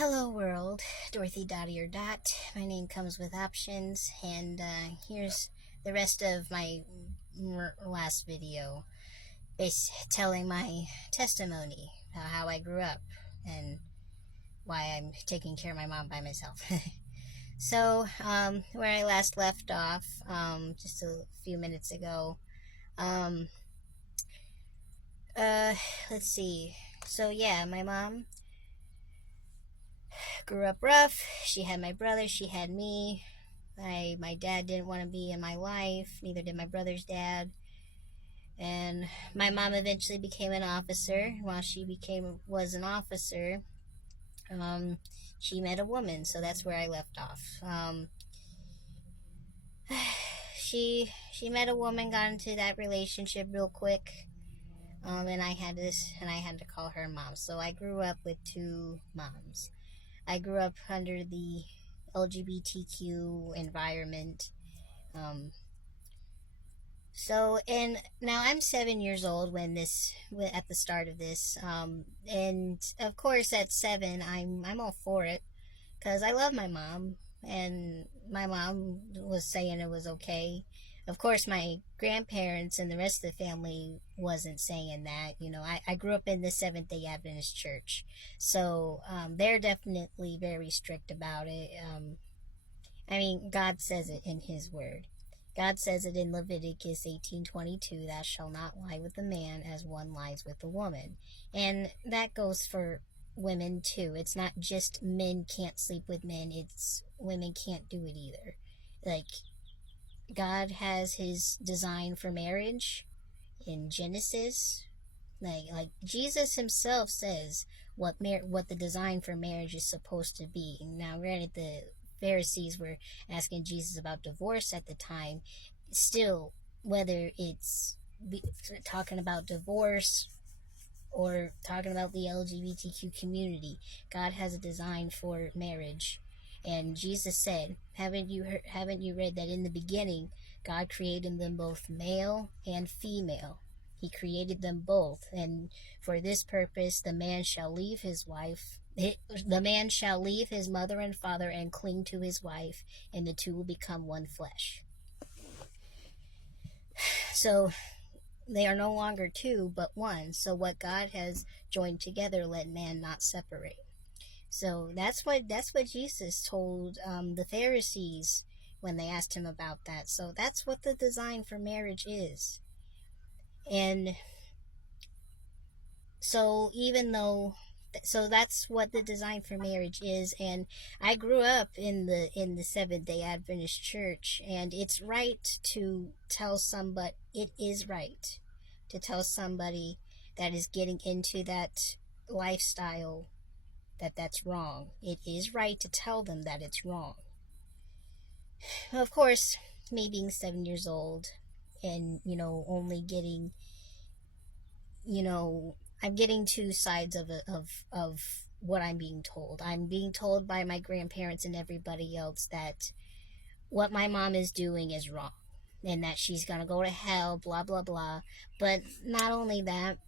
Hello world, Dorothy Dottie or Dot. My name comes with options, and here's the rest of my last video, telling my testimony about how I grew up and why I'm taking care of my mom by myself. So, where I last left off, just a few minutes ago, um, uh, let's see. So yeah, my mom grew up rough. She had my brother, she had me. My dad didn't want to be in my life, neither did my brother's dad. And my mom eventually became an officer. While she was an officer, um, she met a woman, so that's where I left off. She met a woman, got into that relationship real quick, and I had to call her mom. So I grew up with two moms. I grew up under the LGBTQ environment. Um, and now I'm 7 years old at the start of this, and of course at 7, I'm all for it because I love my mom, and my mom was saying it was okay. Of course, my grandparents and the rest of the family wasn't saying that. I grew up in the Seventh Day Adventist church, so they're definitely very strict about it. I mean, God says it in His Word. God says it in Leviticus 18:22, "Thou shalt not lie with a man as one lies with a woman." And that goes for women too. It's not just men can't sleep with men, it's women can't do it either. Like, God has His design for marriage in Genesis. Like Jesus Himself says what the design for marriage is supposed to be. Now, granted, the Pharisees were asking Jesus about divorce at the time. Still, whether it's talking about divorce or talking about the LGBTQ community, God has a design for marriage. And Jesus said, haven't you read that in the beginning God created them both male and female? He created them both, and for this purpose the man shall leave his mother and father and cling to his wife, and the two will become one flesh. So they are no longer two but one. So what God has joined together, let man not separate. So that's what Jesus told the Pharisees when they asked Him about that. So that's what the design for marriage is. And so that's what the design for marriage is. And I grew up in the Seventh Day Adventist church, and it's right to tell somebody, it is right to tell somebody that is getting into that lifestyle that that's wrong. It is right to tell them that it's wrong. Of course, me being 7 years old and only getting, I'm getting two sides of what I'm being told. I'm being told by my grandparents and everybody else that what my mom is doing is wrong and that she's gonna go to hell, blah blah blah. But not only that,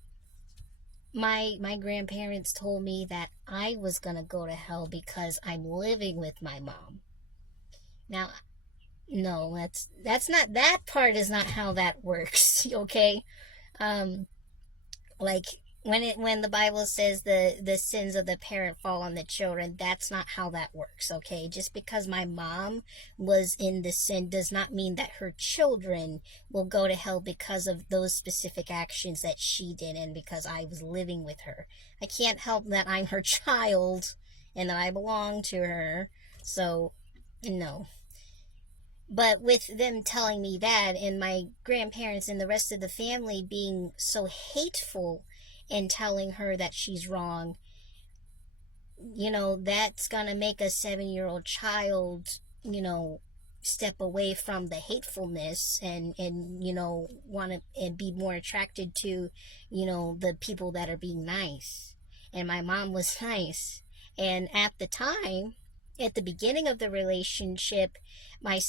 my grandparents told me that I was gonna go to hell because I'm living with my mom. Now, no, that's not, that part is not how that works. Okay. Like, when the Bible says the sins of the parent fall on the children, that's not how that works. Okay, just because my mom was in the sin does not mean that her children will go to hell because of those specific actions that she did and because I was living with her. I can't help that I'm her child and that I belong to her. So no. But with them telling me that, and my grandparents and the rest of the family being so hateful and telling her that she's wrong, that's gonna make a 7-year-old child, step away from the hatefulness and want to and be more attracted to, the people that are being nice. And my mom was nice. And at the time, at the beginning of the relationship, my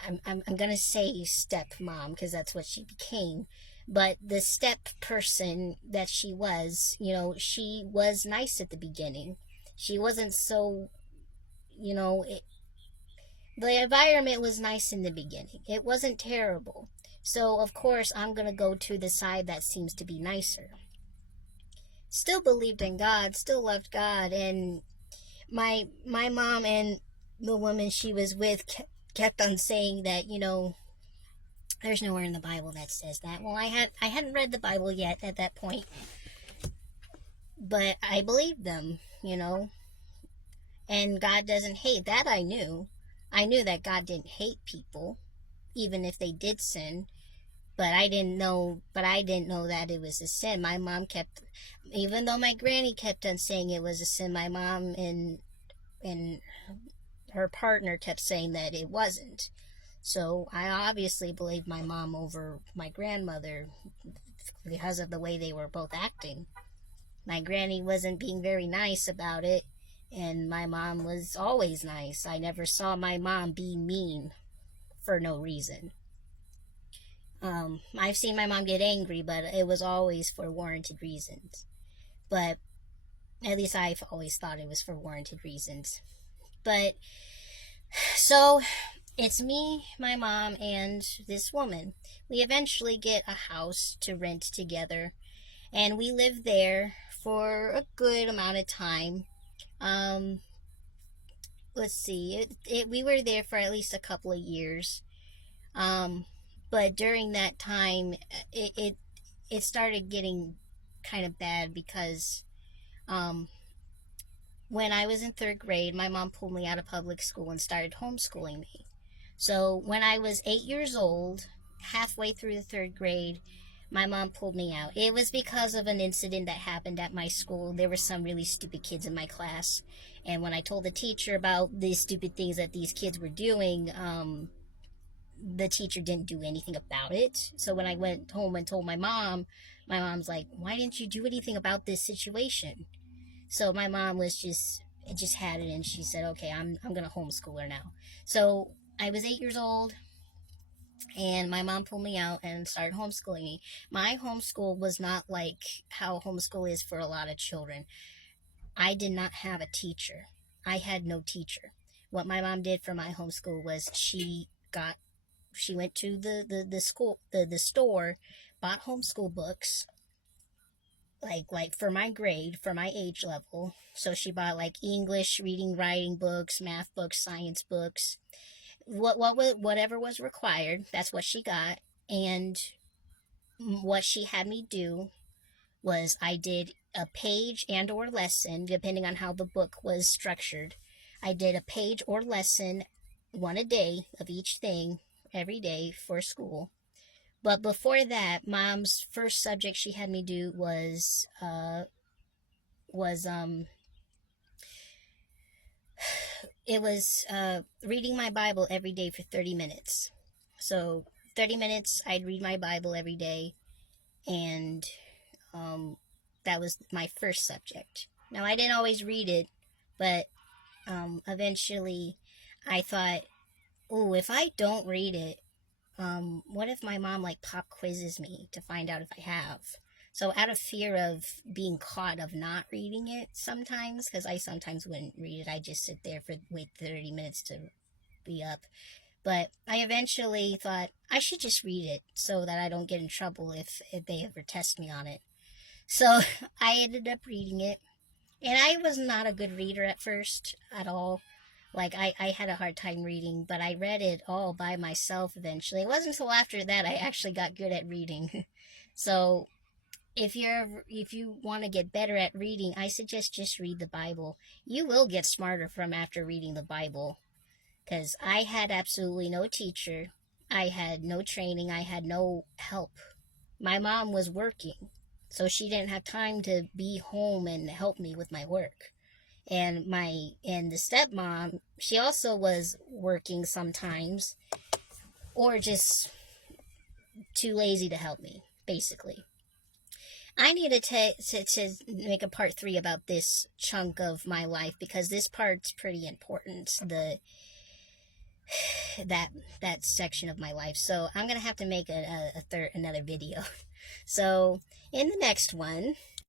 I'm gonna say stepmom because that's what she became, but the step person that she was, she was nice at the beginning. She wasn't so, you know, the environment was nice in the beginning. It wasn't terrible. So, of course, I'm going to go to the side that seems to be nicer. Still believed in God, still loved God, and my mom and the woman she was with kept on saying that, there's nowhere in the Bible that says that. Well, I hadn't read the Bible yet at that point, but I believed them, And God doesn't hate. That I knew. I knew that God didn't hate people, even if they did sin. But I didn't know. But I didn't know that it was a sin. My mom kept, even though my granny kept on saying it was a sin. My mom and her partner kept saying that it wasn't. So I obviously believed my mom over my grandmother because of the way they were both acting. My granny wasn't being very nice about it, and my mom was always nice. I never saw my mom be mean for no reason. I've seen my mom get angry, but it was always for warranted reasons. But at least I've always thought it was for warranted reasons. But so it's me, my mom, and this woman. We eventually get a house to rent together, and we lived there for a good amount of time. Um, let's see, we were there for at least a couple of years. Um, but during that time, it started getting kind of bad because um, when I was in third grade, my mom pulled me out of public school and started homeschooling me. So when I was 8 years old, halfway through the third grade, my mom pulled me out. It was because of an incident that happened at my school. There were some really stupid kids in my class. And when I told the teacher about these stupid things that these kids were doing, the teacher didn't do anything about it. So when I went home and told my mom's like, why didn't you do anything about this situation? So my mom was just had it, and she said, okay, I'm going to homeschool her now. So I was 8 years old, and my mom pulled me out and started homeschooling me. My homeschool was not like how homeschool is for a lot of children. I did not have a teacher. I had no teacher. What my mom did for my homeschool was she went to the school the store, bought homeschool books, like for my grade, for my age level. So she bought like English reading, writing books, math books, science books, whatever was required. That's what she got. And what she had me do was I did a page and or lesson, depending on how the book was structured. I did a page or lesson, one a day of each thing every day for school. But before that, mom's first subject she had me do was it was reading my Bible every day for 30 minutes. So 30 minutes I'd read my Bible every day, and that was my first subject. Now I didn't always read it, but eventually I thought, oh, if I don't read it, what if my mom like pop quizzes me to find out if I have? So out of fear of being caught of not reading it sometimes, because I sometimes wouldn't read it, I just sit there for wait 30 minutes to be up. But I eventually thought I should just read it so that I don't get in trouble if they ever test me on it. So I ended up reading it, and I was not a good reader at first at all. Like, I had a hard time reading, but I read it all by myself eventually. It wasn't until after that I actually got good at reading. So if you want to get better at reading, I suggest just read the Bible. You will get smarter from after reading the Bible, because I had absolutely no teacher. I had no training. I had no help. My mom was working, so she didn't have time to be home and help me with my work. And the stepmom, she also was working sometimes, or just too lazy to help me, basically. I needed to make a part 3 about this chunk of my life, because this part's pretty important, that section of my life. So I'm gonna have to make another video. So in the next one,